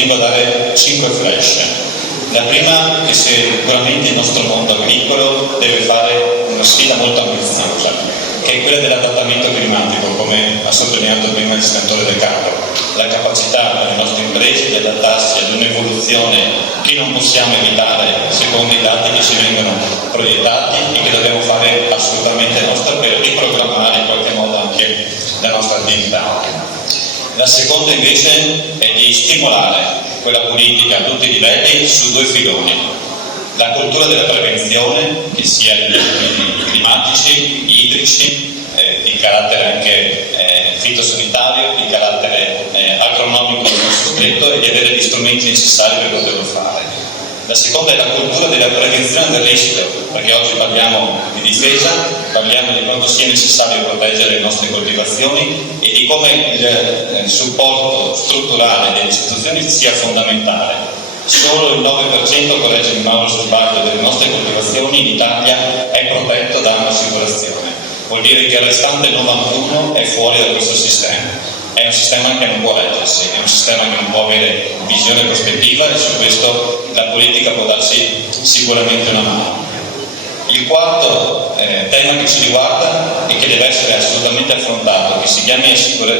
tengo a dare 5 flash. La prima è che sicuramente il nostro mondo agricolo deve fare una sfida molto ambiziosa, che è quella dell'adattamento climatico, come ha sottolineato prima il senatore De Carlo. La capacità delle nostre imprese di adattarsi ad un'evoluzione che non possiamo evitare secondo i dati che ci vengono proiettati e che dobbiamo fare assolutamente nostra per riprogrammare in qualche modo anche la nostra attività. La seconda invece è di stimolare quella politica a tutti i livelli su 2 filoni: la cultura della prevenzione, che sia in termini climatici, idrici, di carattere anche fitosanitario, di carattere agronomico stretto, e di avere gli strumenti necessari per poterlo fare. La seconda è la cultura della prevenzione del rischio, perché oggi parliamo di difesa, parliamo di quanto sia necessario proteggere le nostre coltivazioni e di come il supporto strutturale delle istituzioni sia fondamentale. Solo il 9%, correggimi Mauro se sbaglio, delle nostre coltivazioni in Italia è protetto da un'assicurazione. Vuol dire che il restante 91% è fuori da questo sistema. È un sistema che non può reggersi, è un sistema che non può avere visione e prospettiva, e su questo la politica può darci sicuramente una mano. Il quarto tema che ci riguarda e che deve essere assolutamente affrontato, che si chiami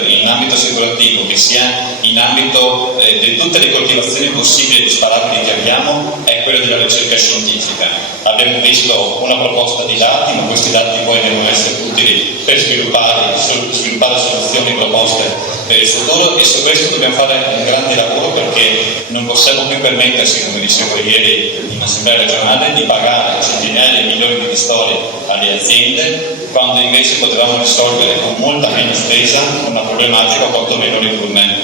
in ambito assicurativo, che sia in ambito di tutte le coltivazioni possibili e disparabili che abbiamo, è quello della ricerca scientifica. Abbiamo visto una proposta di dati, ma questi dati poi devono essere utili per sviluppare soluzioni proposte per il futuro, e su questo dobbiamo fare un grande lavoro, perché non possiamo più permettersi, come dicevo ieri in assemblea regionale, di pagare centinaia di milioni di ristori alle aziende, quando invece potevamo risolvere con molta meno spesa una problematica o quantomeno ridurne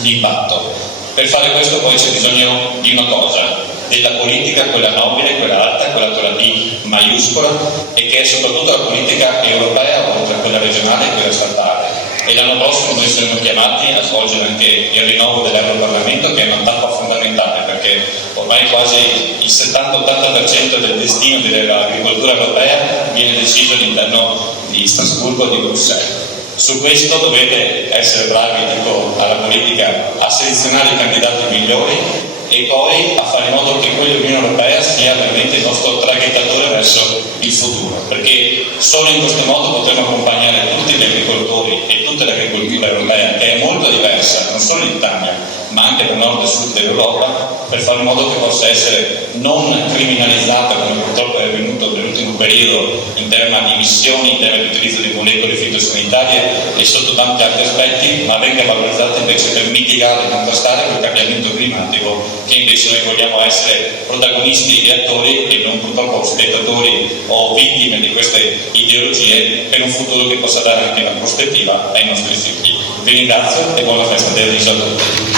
l'impatto. Per fare questo poi c'è bisogno di una cosa: della politica, quella nobile, quella alta, quella con la D maiuscola, e che è soprattutto la politica europea, oltre a quella regionale e quella statale. E l'anno prossimo noi saremo chiamati a svolgere anche il rinnovo dell'Europarlamento, che è una tappa fondamentale, perché ormai quasi il 70-80% del destino dell'agricoltura europea viene deciso all'interno di Strasburgo e di Bruxelles. Su questo dovete essere bravi, dico alla politica, a selezionare i candidati migliori e poi a fare in modo che l'Unione Europea sia veramente il nostro traghettatore verso il futuro, perché solo in questo modo potremo accompagnare tutti gli agricoltori e tutta l'agricoltura europea, che è molto diversa, non solo in Italia, ma anche nel nord e sud dell'Europa, per fare in modo che possa essere non criminalizzata, come purtroppo è avvenuto nell'ultimo periodo, in termini di emissioni, in termini di utilizzo di molecole fitosanitarie e sotto tanti altri aspetti, ma venga valorizzata invece per mitigare e contrastare quel cambiamento climatico, che invece noi vogliamo essere protagonisti e attori e non purtroppo spettatori o vittime di queste ideologie, per un futuro che possa dare anche una prospettiva ai nostri figli. Vi ringrazio e buona festa del riso a tutti.